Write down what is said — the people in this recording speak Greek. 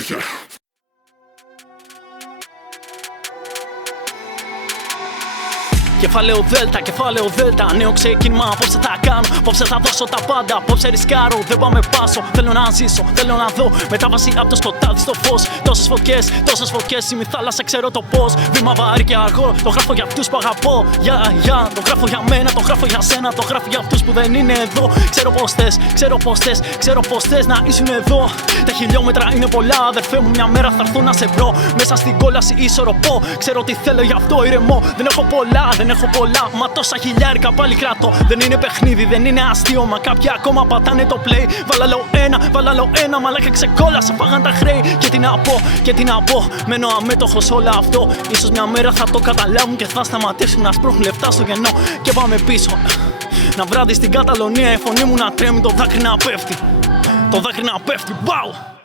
συνέχεια. Κεφάλαιο Δέλτα, νέο ξεκίνημα, απόψε θα κάνω. Απόψε θα δώσω τα πάντα, απόψε ρισκάρω. Δεν πάμε πάσο, θέλω να ζήσω, θέλω να δω. Μετάβαση από το σκοτάδι στο φως. Τόσες φωτιές, είμαι θάλασσα, ξέρω το πώς. Βήμα βαρύ και αργό, το γράφω για αυτούς που αγαπώ. Το γράφω για μένα, το γράφω για σένα. Το γράφω για αυτούς που δεν είναι εδώ. Ξέρω πως θες να ήσουν εδώ. Τα χιλιόμετρα είναι πολλά, αδερφέ μου, μια μέρα θα έρθω να σε βρω. Μέσα στην κόλαση ισορροπώ, ξέρω τι θέλω, γι' αυτό ηρεμώ. Δεν έχω πολλά, μα τόσα χιλιάρικα πάλι κρατώ. Δεν είναι παιχνίδι, δεν είναι αστείο, μα κάποιοι ακόμα πατάνε το play. Βάλα άλλο ένα, μαλάκα ξεκόλασα, φάγαν τα χρέη. Και τι να πω, μένω αμέτωχος όλο αυτό. Ίσως μια μέρα θα το καταλάβουν και θα σταματήσουν να σπρώχνουν λεφτά στο κενό. Και πάμε πίσω. Να βράδυ στην Καταλωνία η φωνή μου να τρέμει, το δάκρυ να πέφτει. Μπάου!